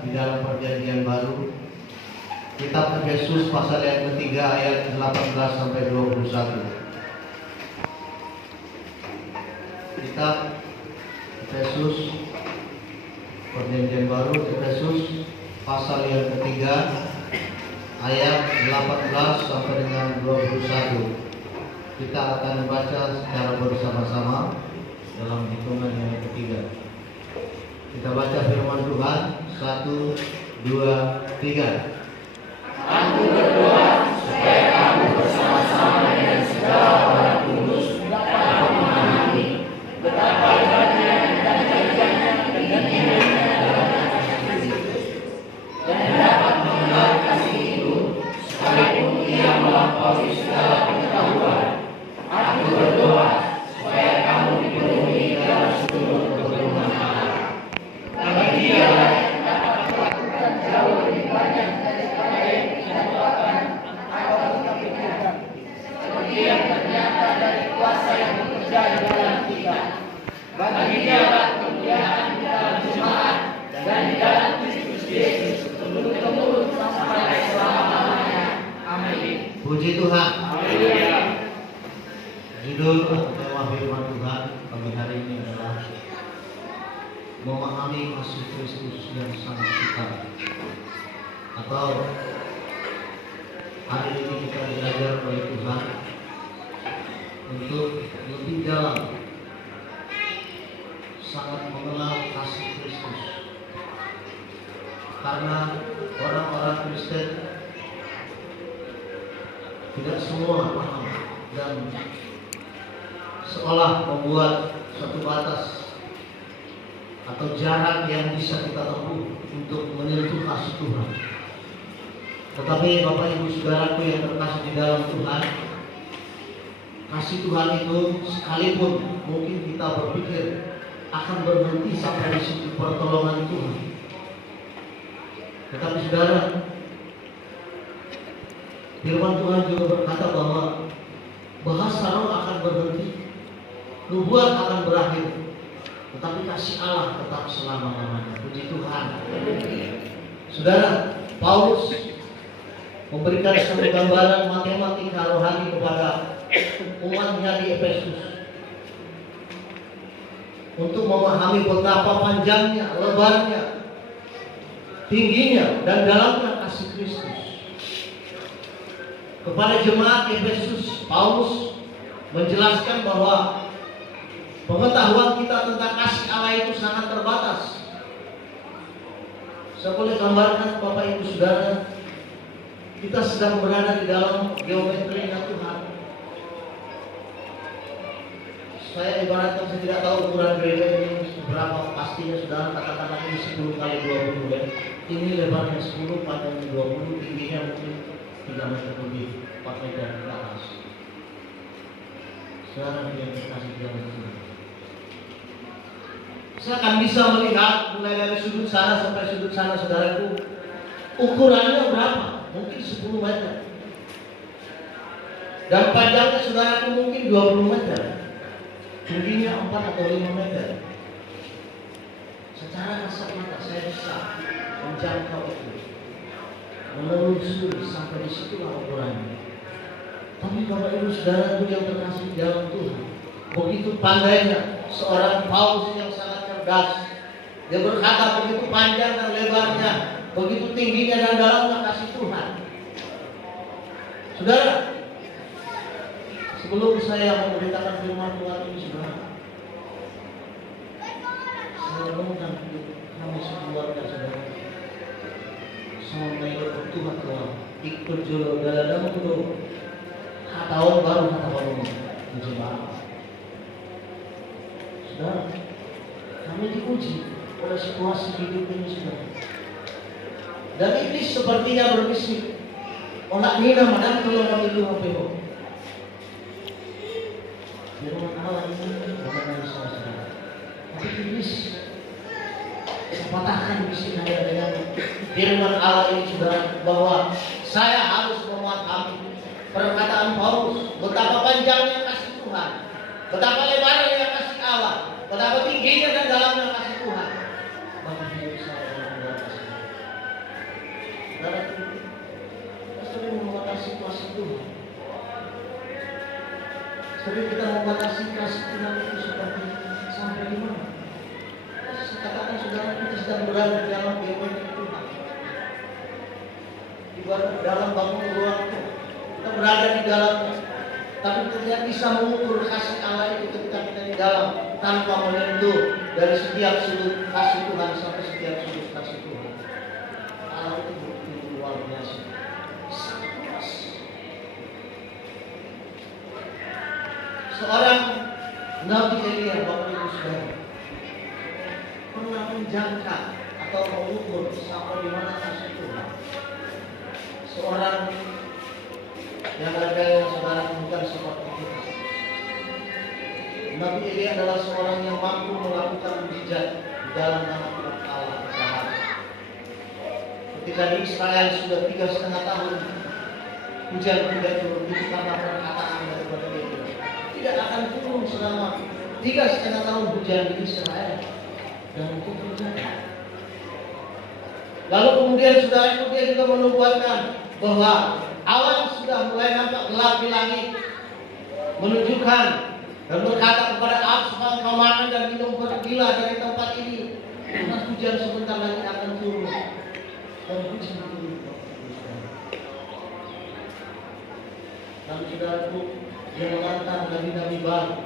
di dalam perjanjian baru. Kitab Efesus pasal yang ketiga ayat 18 sampai 21. Kitab Efesus perjanjian baru, Efesus pasal yang ketiga ayat 18 sampai dengan 21. Kita akan baca secara bersama-sama dalam hitungan yang ketiga. Kita baca firman Tuhan. 1, 2, 3. Aku berdoa supaya kamu bersama-sama dengan segala orang kudus dapat memahami betapa hebatnya dan kejadiannya dengan imannya dalam kasih Kristus, dan dapat mengenal kasih itu sekalipun ia melampaui segala pengetahuan. Aku berdoa supaya kamu dipenuhi dalam seluruh kepenuhan Allah. Bagi Dialah yang dapat melakukan jauh lebih banyak daripada yang kita doakan atau kita pikirkan, seperti yang ternyata dari kuasa yang bekerja di dalam kita. Bagi Dialah kemuliaan di dalam jemaat dan di dalam Kristus Yesus turun-temurun sampai selama-lamanya. Amin. Puji Tuhan. Amin. Judul atau tema firman Tuhan pagi hari ini adalah memahami kasih Kristus yang sangat besar. Atau hari ini kita belajar oleh Tuhan untuk lebih dalam sangat mengenal kasih Kristus. Karena orang-orang Kristen tidak semua paham dan seolah membuat suatu batas atau jarak yang bisa kita tempuh untuk menyentuh kasih Tuhan. Tetapi Bapak Ibu Saudaraku yang terkasih di dalam Tuhan, kasih Tuhan itu sekalipun mungkin kita berpikir akan berhenti sampai di situ pertolongan Tuhan. Tetapi saudara, firman Tuhan juga berkata bahwa bahasa roh akan berhenti, nubuat akan berakhir, tetapi kasih Allah tetap selama-lamanya. Puji Tuhan. Saudara, Paulus memberikan satu gambaran matematika rohani kepada umatnya di Efesus untuk memahami betapa panjangnya, lebarnya, tingginya, dan dalamnya kasih Kristus. Kepada jemaat Efesus, Paulus menjelaskan bahwa pengetahuan kita tentang kasih Allah itu sangat terbatas. Saya boleh gambarkan Bapak Ibu Saudara, kita sedang berada di dalam geometrinya Tuhan. Saya ibaratkan, saya tidak tahu ukuran gereja ini berapa, pastinya saudara katakanlah ini 10 kali 20 ya. Ini lebarnya 10, panjangnya 20, tingginya mungkin 3 meter lebih, 4 meter ke atas. Saudara yang dikasih dalam Tuhan, saya akan bisa melihat mulai dari sudut sana sampai sudut sana, saudaraku. Ukurannya berapa? Mungkin 10 meter. Dan panjangnya saudaraku mungkin 20 meter. Tingginya 4 atau 5 meter. Secara kasat mata saya bisa menjangkau itu, menelusuri sampai di situ ukurannya. Tapi Bapak Ibu Saudaraku yang terkasih dalam Tuhan, begitu pandainya seorang Paulus yang sangat cerdas. Dia berkata begitu panjang dan lebarnya, begitu tingginya dan dalamnya kasih Tuhan. Saudara, sebelum saya memberitakan firman Tuhan ini, saudara, saya menemukan kami sekeluarga saudara sampai Tuhan Tuhan ikut jolo dalam tahun baru tahun ini jemaat. Saudara, kami diuji oleh situasi hidup ini saudara. Dan iblis sepertinya berbisik, onak nina madam tolong itu HPO. Firman Allah ini mengenai saudara. Tapi iblis patahkan bisikan dengan firman Allah ini saudara, bahwa saya harus memahami perkataan Paulus, betapa panjangnya kasih Tuhan, betapa lebarnya kasih Allah, betapa tingginya dan dalamnya kasih Tuhan bagi hidup saya dan keluarga saya. membatasi kuasa Tuhan. Tapi kita membatasi kasih Tuhan itu seperti sampai di mana? Saya katakan saudara, kita sedang berada di dalam BUMN Tuhan. Ibarat dalam bangun ruang itu, kita berada di dalamnya. Tapi kita bisa mengukur kasih Allah itu ketika kita di dalam, tanpa menyentuh dari setiap sudut kasih Tuhan sampai setiap sudut kasih Tuhan. Allah itu begitu luar biasa. Sangat luas. Seorang Nabi Elia, Bapak Ibu Saudara, pernah menjangka atau mengukur sampai di mana kasih Tuhan. Seorang yang ada yang saudara bukan seperti kita. Nabi Elia adalah seorang yang mampu melakukan mujizat di dalam nama Tuhan Allah. Ketika di Israel sudah 3,5 tahun hujan tidak turun, itu karena perkataan daripada Elia. Tidak akan turun selama 3,5 tahun hujan di Israel, dan itu terjadi. Lalu kemudian saudara itu dia juga menubuatkan bahwa awan sudah mulai nampak gelap di langit, menunjukkan dan berkata kepada Absalom, kau makan dan minum pergilah dari tempat ini, karena hujan sebentar lagi akan turun. Dan hujan turun. Lalu saudaraku, dia menantang nabi-nabi baru.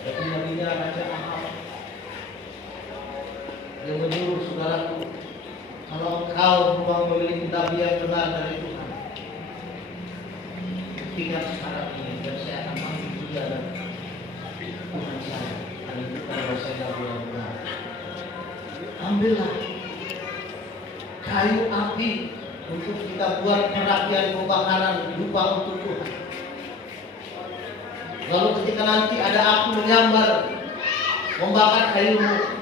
Tapi nabinya Raja Ahab. Dia menyuruh saudaraku, kalau engkau memang memiliki nabi yang benar dari Tuhan, buktikan sekarang ini, dan saya akan ambil juga dan Tuhan saya akan menunjukkan bahwa saya nabi yang benar. Ambillah kayu api untuk kita buat perapian pembakaran lupa untuk Tuhan. Lalu ketika nanti ada api menyambar membakar kayumu,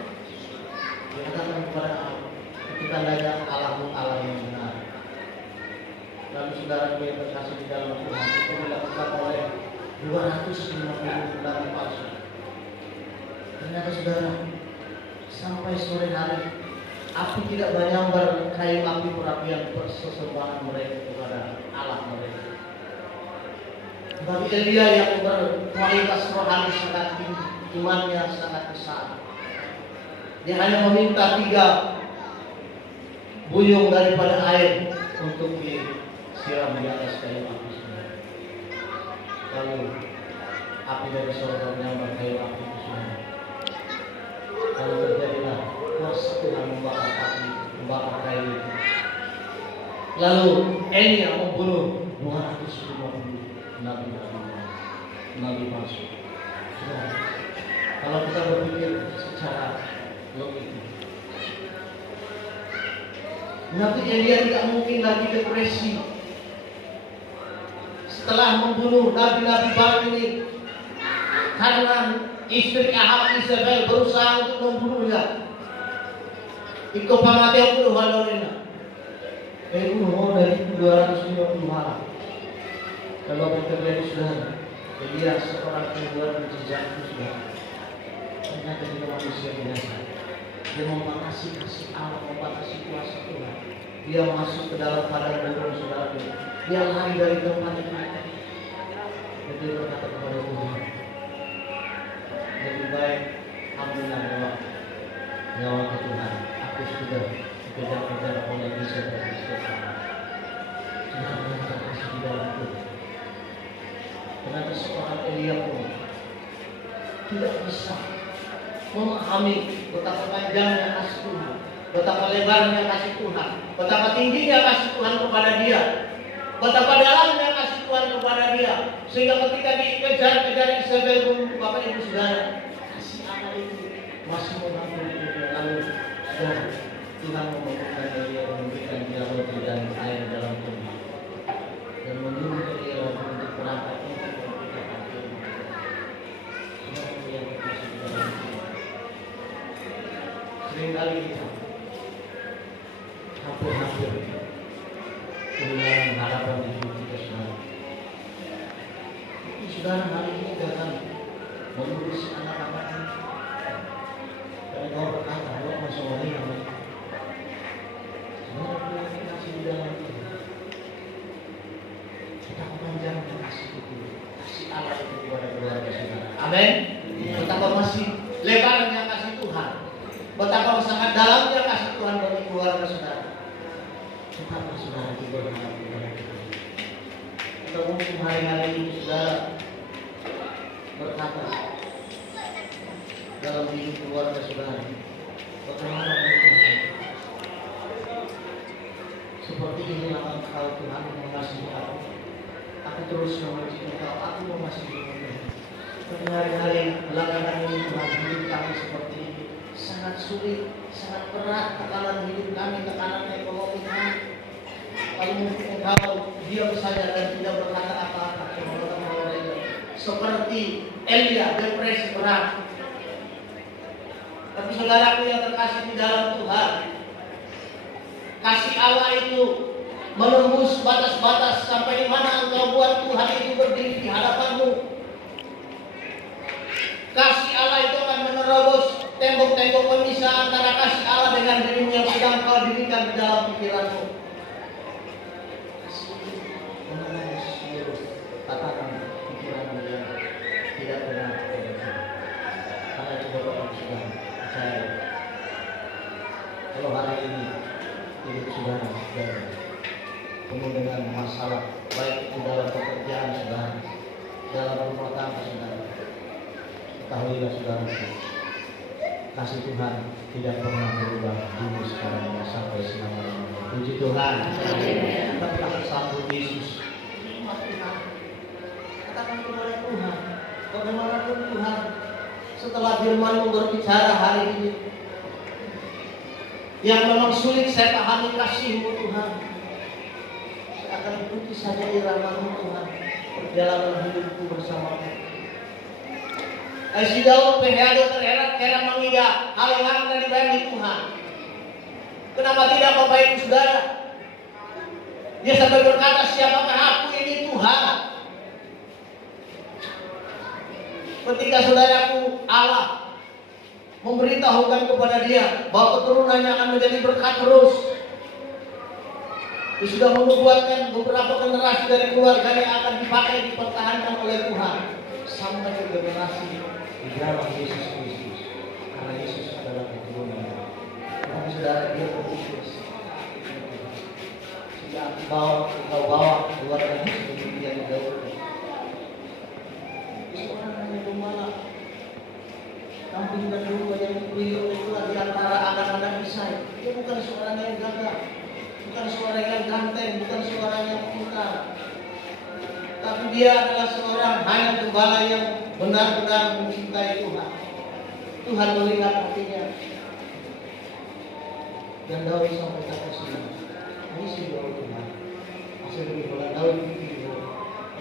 dia katakan kepada Allah, itu tandanya Allahmu Allah yang benar. Lalu saudara gue berkasih di dalam Tuhan itu dilakukan oleh 250 nabi palsu. Ternyata saudara, sampai sore hari api tidak menyambar kayu api perapian persesembahan mereka kepada Allah mereka. Bagi Elia yang berkualitas rohani sangat tinggi, imannya sangat besar, dia hanya meminta 3 buyung daripada air untuk disiram di atas kayu api semua. Lalu api dari sorga menyambar kayu api itu semua. Lalu terjadilah kuasa Tuhan membakar api, membakar kayu itu. Lalu Elia membunuh 250 nabi palsu. Nah, kalau kita berpikir secara logik, Nabi Elia tidak mungkin lagi depresi setelah membunuh nabi-nabi baru ini, karena istri Ahab Isabel berusaha untuk membunuhnya. Iko pamateo ko halorena. Bunuh dari 250 malam. Kalau kita lihat saudara, Elia seorang pembuat mujizat itu sudah ternyata dia manusia biasa. Dia membatasi kasih Allah, membatasi kuasa Tuhan. Dia masuk ke dalam padang gurun saudara. Dia lari dari tempat itu. Dan dia berkata kepada Tuhan, lebih baik ambillah nyawa ke Tuhan. Aku sudah dikejar-kejar oleh Isa dan Tuhan. Sudah mengajar kasih di dalam Tuhan. Ternyata seorang Elia pun tidak bisa memahami betapa panjangnya kasih Tuhan, betapa lebarnya kasih Tuhan, betapa tingginya kasih Tuhan kepada dia, betapa dalamnya kasih Tuhan kepada dia, sehingga ketika dikejar-kejar Isabel pun, Bapak Ibu Saudara, kasih Allah itu masih mengampuni dia. Lalu saudara, Tuhan membukakan dia, memberikan dia roti dan air dalam tubuh, dan menyuruh dia untuk berangkat untuk memberitakan firman. Saudara yang dikasih dalam Tuhan, seringkali kita hampir-hampir kehilangan harapan di hidup kita saudara. Tapi saudara hari ini datang mengurusi anak-anaknya. Dan kau berkata, lo masuk ini namanya. Saudara punya kasih di dalam Tuhan. Amin. Betapa masih lebarnya kasih Tuhan, betapa sangat dalamnya kasih Tuhan bagi keluarga saudara. Betapa saudara diberkati kepada Tuhan. Kita mungkin hari-hari ini saudara berkata dalam hidup keluarga saudara, bagaimana Tuhan? Seperti inilah Engkau Tuhan mengasihi aku. Aku terus memuji Engkau, aku mengasihi Engkau. Tapi hari-hari belakangan ini Tuhan, hidup kami seperti ini sangat sulit, sangat berat tekanan hidup kami, tekanan ekonomi kami. Lalu mungkin Engkau diam saja dan tidak berkata apa-apa. Seperti Elia, depresi berat. Tapi saudaraku yang terkasih di dalam Tuhan, kasih Allah itu menembus batas-batas sampai di mana engkau buat Tuhan itu berdiri di hadapanmu. Kasih Allah itu akan menerobos tembok-tembok pemisah antara kasih Allah dengan dirimu yang sedang kau dirikan di dalam pikiranmu. Kasih menembus seluruh tatanan pikiranmu yang tidak benar. Karena itu Bapak sudah percaya. Kalau hari ini hidup saudara penuh dengan masalah, baik itu dalam pekerjaan saudara, dalam rumah tangga saudara, ketahuilah saudara, kasih Tuhan tidak pernah berubah dulu, sekarang dan sampai selama-lamanya. Puji Tuhan. Kita akan sambut Yesus. Katakan kepada Tuhan, bagaimanapun Tuhan, setelah firman-Mu berbicara hari ini, yang memang sulit saya pahami kasih-Mu Tuhan, saya akan ikuti saja irama-Mu Tuhan, perjalanan hidupku bersama-Mu. Si Daud penghado terherat-herat mengira hal yang dari bagi Tuhan. Kenapa tidak Bapak Ibu Saudara? Dia sampai berkata, siapakah aku ini Tuhan? Ketika saudaraku Allah memberitahukan kepada dia bahwa keturunannya akan menjadi berkat terus, dia sudah membuatkan beberapa generasi dari keluarganya yang akan dipakai, dipertahankan oleh Tuhan sampai ke generasi di dalam Yesus Kristus, karena Yesus adalah keturunannya. Tetapi saudara, dia berpikir sudah kau bawa keluarga seperti dia di Daud. Seorang hanya gembala kambing dan domba yang dipilih oleh Tuhan di antara anak-anak Isai. Dia bukan seorang yang gagah, bukan seorang yang ganteng, bukan seorang yang pintar, tapi dia adalah seorang hanya gembala yang benar-benar mencintai Tuhan. Tuhan melihat hatinya. Dan Daud sampai kata sini, ini sih Daud Tuhan. Masih lebih bola Daud itu.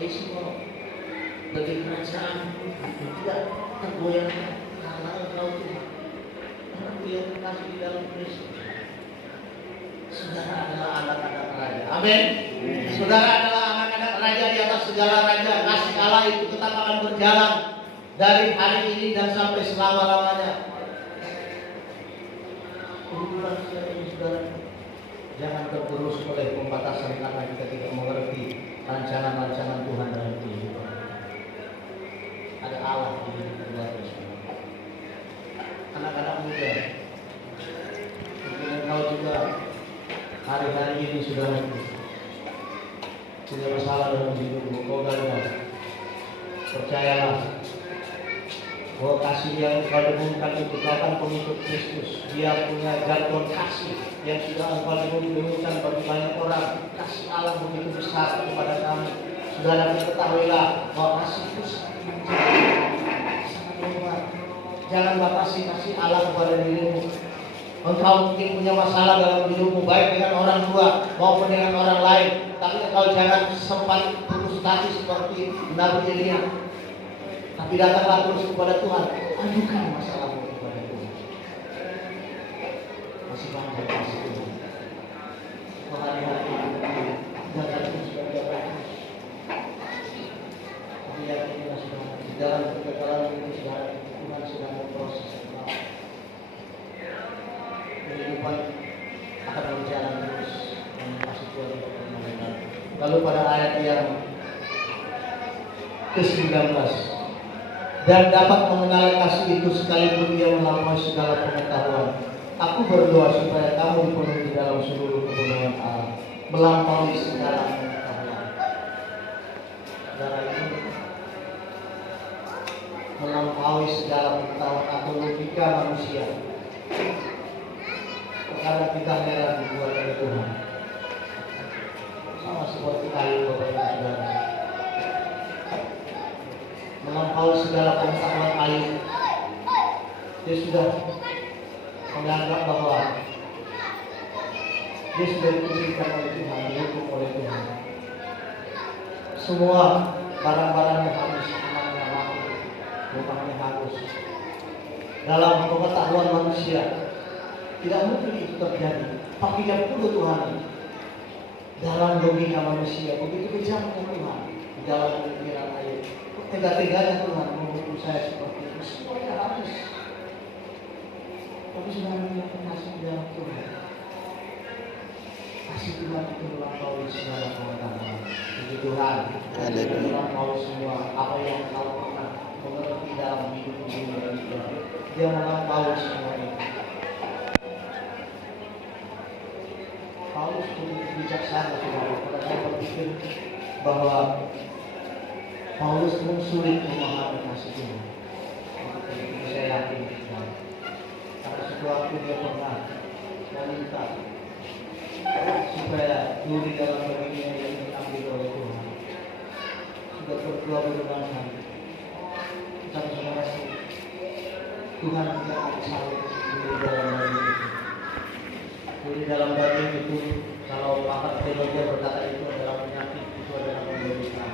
Ini semua bagi kerajaan tidak tergoyahkan karena Engkau Tuhan. Karena Dia terkasih di dalam Kristus. Saudara adalah anak-anak raja. Amin. Saudara adalah anak-anak raja di atas segala raja. Kasih Allah itu tetap akan berjalan dari hari ini dan sampai selama-lamanya. Kehidupan kita ini saudara, jangan tergerus oleh pembatasan karena kita tidak mengerti rancangan-rancangan Tuhan dalam kehidupan. Ada Allah di dalam keluarga saudara. Anak-anak muda, mungkin engkau juga hari-hari ini saudara tidak masalah dalam hidupmu, kau gagal. Percayalah bahwa kasih yang engkau dengungkan itu akan pengikut Kristus. Dia punya jargon kasih yang sudah engkau dengungkan bagi banyak orang. Kasih Allah begitu besar kepada kami. Saudara, ketahuilah bahwa kasih itu sangat luar. Jangan batasi kasih Allah kepada dirimu. Engkau mungkin punya masalah dalam hidupmu, baik dengan orang tua maupun dengan orang lain, tapi engkau jangan sempat putus hati seperti Nabi Elia. Tapi datanglah terus kepada Tuhan, ajukan masalahmu kepada Tuhan. Masih banyak kasih Tuhan. Hari-hari jangan terus berdoa. Tapi yakinlah sudah di dalam kekekalan ini Tuhan sudah memproses kehidupan akan berjalan terus dengan kasih Tuhan yang. Lalu pada ayat yang ke-19, dan dapat mengenal kasih itu sekalipun dia melampaui segala pengetahuan. Aku berdoa supaya kamu dipenuhi di dalam seluruh kebenaran Allah, melampaui segala pengetahuan. Saudara, ini melampaui segala pengetahuan atau logika manusia. Karena kita heran dibuat oleh Tuhan. Sama seperti kayu, Bapak Ibu Saudara. Melampaui segala pengetahuan kayu. Dia sudah menganggap bahwa dia sudah dikucilkan oleh Tuhan, dihukum oleh Tuhan. Semua barang-barangnya harus, anaknya laku, rumahnya harus. Dalam pengetahuan manusia, tidak mungkin itu terjadi. Tapi dia pun Tuhan. Dalam logika manusia, begitu kejamnya Tuhan. Di dalam pikiran ayat, tega-teganya Tuhan menghukum saya seperti itu. Semuanya habis. Tapi sudah tidak termasuk di dalam Tuhan. Kasih Tuhan itu melampaui segala pengetahuan. Puji Tuhan. Melampaui semua apa yang kau pernah mengerti dalam hidup dunia ini. Dia melampaui semua itu. Paulus begitu bijaksana, saudara. Karena saya berpikir bahwa Paulus pun sulit memahami kasih Tuhan. Itu saya yakin. Karena sesuatu dia pernah meminta supaya duri dalam baginya yang diambil oleh Tuhan. Sudah berdua berbangan. Tapi saudara, Tuhan tidak akan selalu duri dalam baginya itu. Duri dalam daging itu, kalau pakar teologi berkata itu adalah penyakit, itu adalah penderitaan.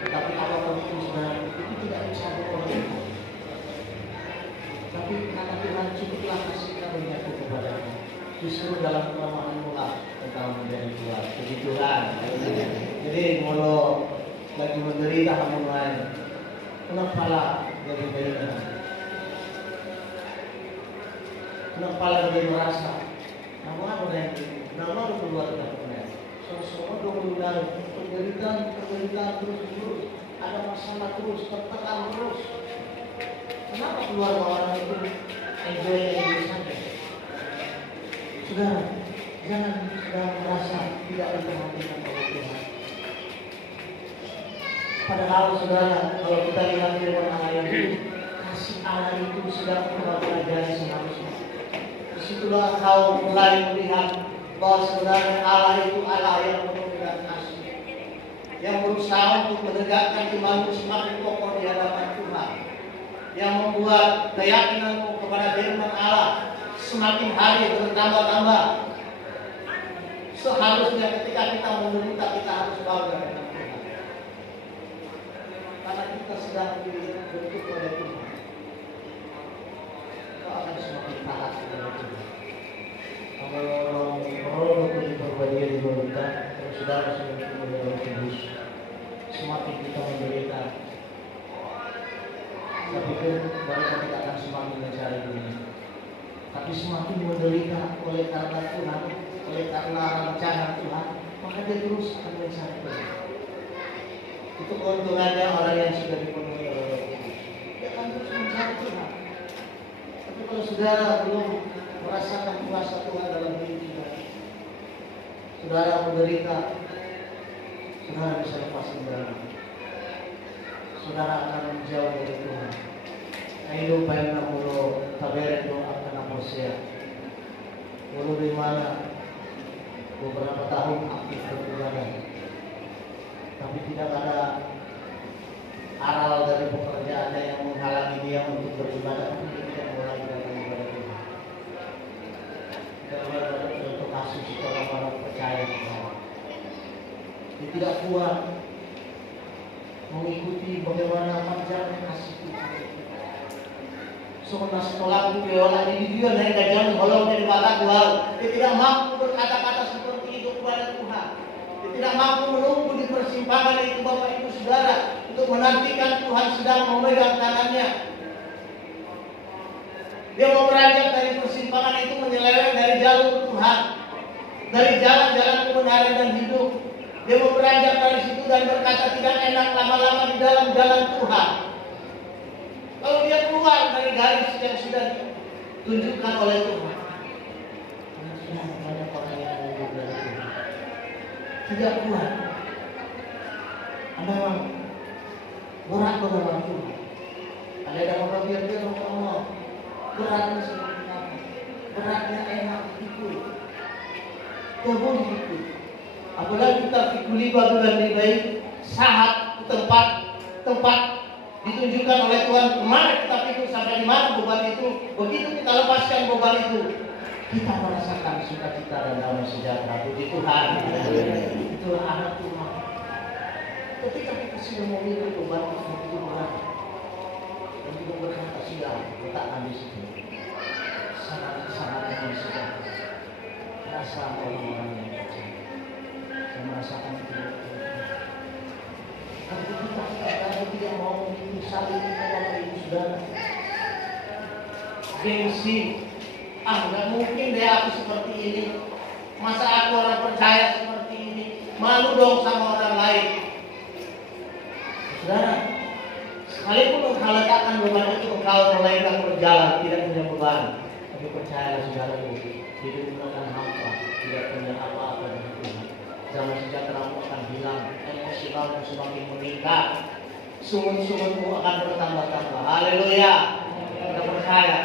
Tetapi apapun itu sebenarnya itu tidak bisa diperlukan. Tapi karena Tuhan cukuplah kasih karunia-Nya kepadanya. Justru dalam kelemahan mula engkau menjadi kuat. Puji Tuhan. Jadi kalau lagi menderita kamu lain, kenapa lah lebih baik? Kenapa lebih merasa? Namun apa yang ini? Nama lu keluar dari dunia. Semua dong penderitaan terus. Ada masalah terus, tertekan terus. Kenapa keluar orang itu enjoy saja? Saudara, jangan merasa tidak diperhatikan oleh Tuhan. Padahal saudara, kalau kita lihat firman Allah itu, kasih Allah itu sedang mempelajari seharusnya. Disitulah kau mulai melihat bahwa sebenarnya Allah itu Allah yang penuh dengan kasih, yang berusaha untuk menegakkan imanmu semakin kokoh di hadapan Tuhan, yang membuat keyakinanmu kepada firman Allah semakin hari bertambah-tambah. Seharusnya ketika kita menderita, kita harus bangga dengan Tuhan, karena kita sedang dibentuk oleh Tuhan. Kau akan semakin taat kepada Tuhan. Kalau betul berbagi di kita, saudara semakin menjadi kudus, semakin kita menderita. Saya pikir baru kita akan semakin mencari dunia. Tapi semakin menderita oleh karena Tuhan, oleh karena rencana Tuhan, maka dia terus akan mencari Tuhan. Itu keuntungannya orang yang sudah dipenuhi oleh Tuhan. Dia akan terus mencari Tuhan. Tapi kalau saudara belum merasakan kuasa Tuhan dalam hidup kita, saudara menderita, saudara bisa lepas kendali. Saudara akan menjauh dari Tuhan. Ayo baik namulo taberet do akan aposya. Walau di mana beberapa tahun aktif beribadah, tapi tidak ada aral dari pekerjaannya yang menghalangi dia untuk beribadah, tapi dia tidak mulai dari ibadah Tuhan. Kita lihat pada contoh kasus orang-orang percaya bahwa dia tidak kuat mengikuti bagaimana panjangnya kasih Tuhan. Sekolah sekolah viola ini dia naik kajian kalau dari bakat Tuhan, dia tidak mampu berkata-kata seperti itu kepada Tuhan. Dia tidak mampu menunggu di persimpangan itu Bapak Ibu Saudara untuk menantikan Tuhan sedang memegang tangannya. Dia mau beranjak dari persimpangan itu menyeleweng dari jalur Tuhan, dari jalan-jalan kebenaran dan hidup. Dia mau beranjak dari situ dan berkata tidak enak lama-lama di dalam jalan Tuhan. Kalau dia keluar dari garis yang sudah ditunjukkan oleh Tuhan, banyak orang yang mundur dari Tuhan. Tidak kuat. Anda memang berat ke dalam Tuhan. Ada yang orang biar ngomong, beratnya seperti apa? Beratnya enak ikut. Tidak boleh ikut. Apalagi kita pikuli lebih baik saat tempat ditunjukkan oleh Tuhan kemana kita pikul sampai di mana beban itu. Begitu kita lepaskan beban itu, kita merasakan sukacita dan damai sejahtera. Puji Tuhan. Itulah anak Tuhan. Ketika kita sudah memikul beban itu begitu berat, dan kita berkata sudah letakkan di situ. Sangat damai sejahtera. Rasa orang-orang yang percaya. Saya merasakan itu. Tapi kita tidak mau memikul saling kita ibu saudara. Gengsi. Nggak mungkin deh aku seperti ini. Masa aku orang percaya seperti ini? Malu dong sama orang lain. Saudara, sekalipun engkau letakkan beban itu, engkau melainkan berjalan, tidak punya beban. Tapi percayalah saudara, hidup akan hampa, tidak punya apa-apa dengan Tuhan. Zaman sejahteramu akan hilang, emosionalmu semakin meningkat, sungut-sungutmu akan bertambah-tambah. Haleluya. Kita percaya.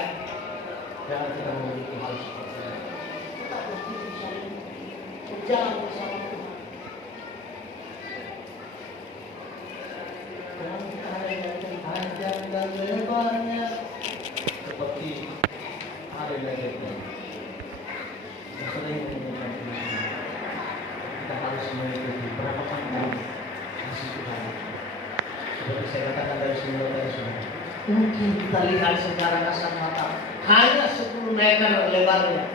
Jangan kita memiliki hal seperti ini. Kita harus berjalan bersama Tuhan. Jangan kita hanya panjang dan lebarnya seperti hari lebarnya. Yang sering menunjukkan kita harus mengikuti berapa panjang kasih Tuhan. Seperti saya katakan dari semula tadi saudara. Mungkin kita lihat secara kasat mata hanya 10 meter lebarnya.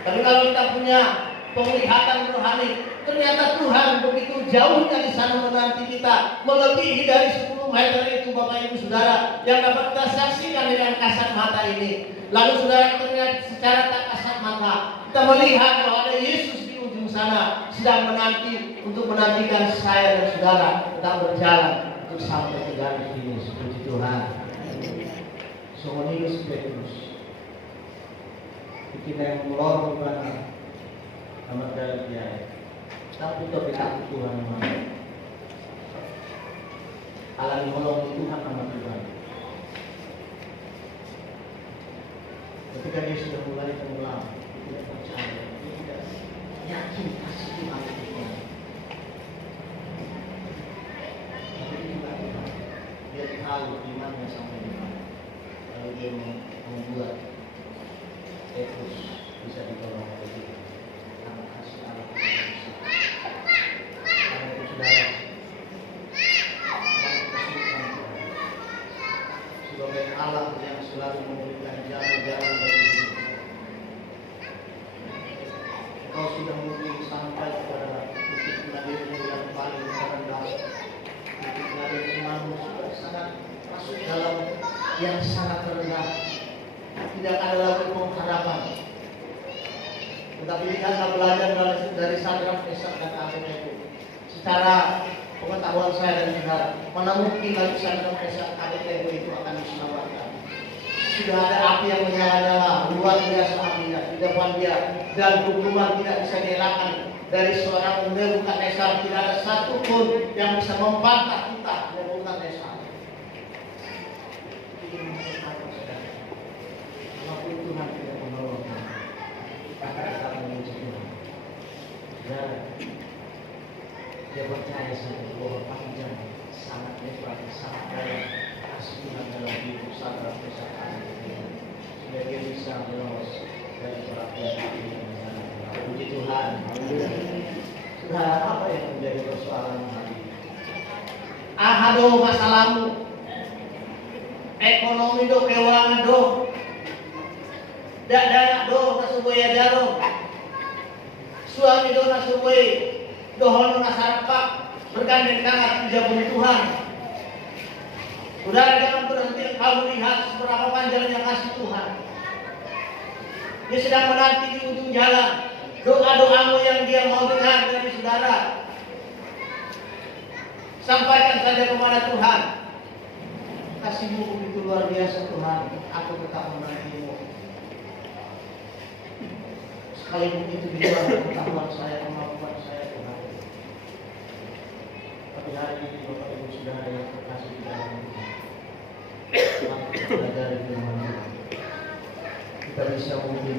Tapi kalau kita punya penglihatan rohani, ternyata Tuhan begitu jauhnya di sana menanti kita, melebihi dari 10 meter itu Bapak Ibu Saudara, yang dapat kita saksikan dengan kasat mata ini. Lalu saudara terlihat secara tak kasat mata, kita melihat bahwa ada Yesus di ujung sana sedang menanti untuk menantikan saya dan saudara tetap berjalan untuk sampai ke garis finish. Puji Tuhan. Soalnya Petrus kita yang melorong belakang sama dalam dia, tapi takut Tuhan mana? Alami melong Tuhan nama Tuhan. Ketika dia sudah mulai tenggelam, dia tidak percaya, dia tidak yakin kasih Tuhan itu. Tapi dia tahu imannya sampai di mana. Lalu dia membuat Petrus bisa ditolong oleh Tuhan karena kasih Allah karena itu saudara, sebagai Allah yang selalu memberikan jalan-jalan bagi hidup, engkau sudah mungkin sampai kepada titik nadirmu yang paling terendah, titik nadir imanmu sudah sangat masuk dalam yang sangat rendah, tidak ada lagi pengharapan. Tetapi lihatlah belajar dari Sadrak, Mesak dan Abednego. Secara pengetahuan saya dan saudara, mana mungkin lagi Sadrak, Mesak, Abednego itu akan diselamatkan? Sudah ada api yang menyala-nyala, luar biasa apinya di depan dia, dan hukuman tidak bisa dielakkan dari seorang Nebukadnezar. Tidak ada satupun yang bisa membantah kita Nebukadnezar. Walaupun Tuhan tidak menolong, kita tetap memuji Tuhan. Dan dia percaya saja bahwa panjang, sangat lebar, sangat dalam kasih Tuhan dalam hidup Sadrak, Mesak dan Abednego, sehingga dia bisa lolos dari perapian api yang menyala. Puji Tuhan. Saudara, apa yang menjadi persoalan hari ini? Ahado masalahmu, ekonomi do, keuangan do, dana do nasubuya jaro, suami do nasubuy dohon nasarpak, bergandeng tangan menjauhi Tuhan. Saudara, jangan berhenti engkau melihat seberapa panjangnya kasih Tuhan. Dia sedang menanti di ujung jalan. Doa-doamu yang dia mau dengar dari saudara, sampaikan saja kepada Tuhan. Kasih-Mu begitu luar biasa Tuhan. Aku tetap menantimu. Sekalipun itu di luar pengetahuan saya, kemampuan saya Tuhan. Tapi hari ini Bapak Ibu Saudara yang terkasih di dalam Tuhan, kita belajar dari firman Tuhan. Kita bisa mungkin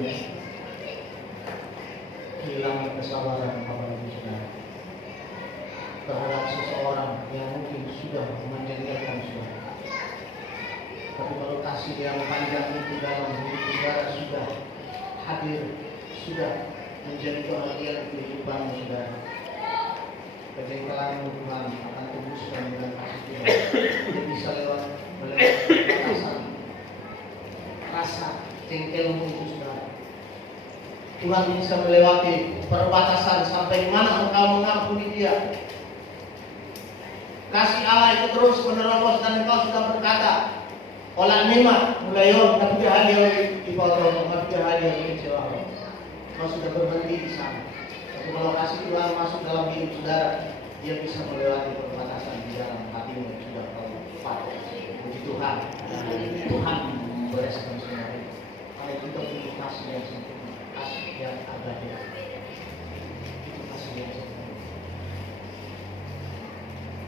kehilangan kesabaran Bapak Ibu Saudara terhadap seseorang yang mungkin sudah menjengkelkan saudara. Tapi kalau kasih yang panjang itu dalam hidup saudara sudah hadir, sudah menjadi bahagian kehidupan saudara. Kejengkelanmu Tuhan akan tembuskan dengan kasih Tuhan. Dia bisa melewati batasan rasa jengkelmu itu saudara. Tuhan bisa melewati perbatasan sampai mana engkau mengampuni dia. Kasih Allah itu terus menerobos dan engkau sudah berkata, olah nikmat mulai tapi hadiah dipotong, tapi hadiah kecewa. Kau sudah berhenti di sana. Tapi kalau kasih Tuhan masuk dalam hidup saudara, dia bisa melewati perbatasan di dalam hatimu yang sudah kau pakai. Puji Tuhan, Tuhan membereskan semua itu. Kalau kita punya kasih yang sempurna, kasih yang abadi, itu kasih yang sempurna.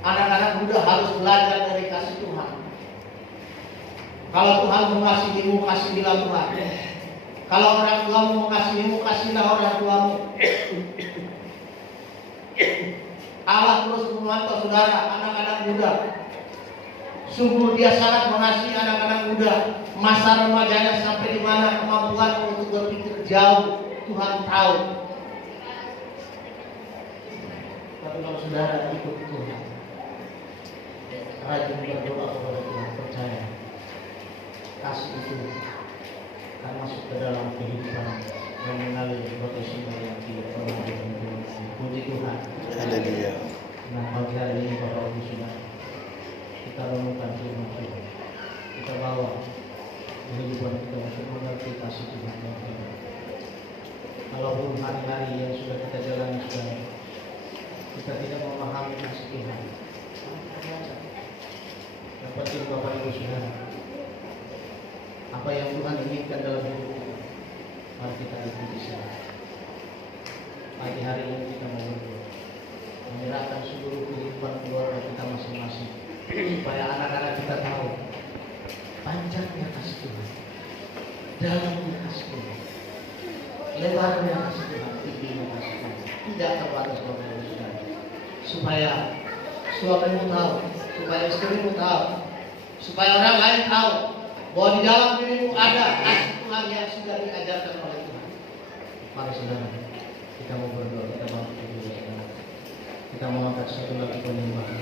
Anak-anak muda harus belajar dari kasih Tuhan. Kalau Tuhan mengasihimu, kasihilah Tuhan. Kalau orang tuamu mengasihimu, kasihilah orang tuamu. Allah terus memantau saudara, anak-anak muda. Sungguh dia sangat mengasihi anak-anak muda. Masa remajanya sampai di mana kemampuan untuk berpikir jauh, Tuhan tahu. Tapi kalau saudara ikut Tuhan, rajin berdoa kepada Tuhan, percaya kasih itu akan masuk ke dalam kehidupan yang mengalir sebagai sumber yang tidak pernah dihentikan. Puji Tuhan. Haleluya. Nah, pagi hari ini Bapak Ibu Saudara, kita renungkan firman Tuhan. Kita bawa kehidupan kita untuk mengerti kasih Tuhan yang ada. Kalaupun hari-hari yang sudah kita jalani sudah, kita tidak memahami kasih Tuhan. Yang penting Bapak Ibu Saudara, apa yang Tuhan inginkan dalam hidup kita, mari kita ikuti saja. Pagi hari ini kita mau berdoa, menyerahkan seluruh kehidupan keluarga kita masing-masing, supaya anak-anak kita tahu panjangnya kasih Tuhan, dalamnya kasih Tuhan, lebarnya kasih Tuhan, tingginya kasih Tuhan, tidak terbatas Bapak Ibu Saudara. Supaya suamimu tahu, supaya istrimu tahu, supaya orang lain tahu bahwa di dalam dirimu ada kasih Tuhan yang sudah diajarkan oleh Tuhan. Mari saudara, kita mau berdoa, kita bangkit dulu saudara. Kita mau angkat satu lagi penyembahan.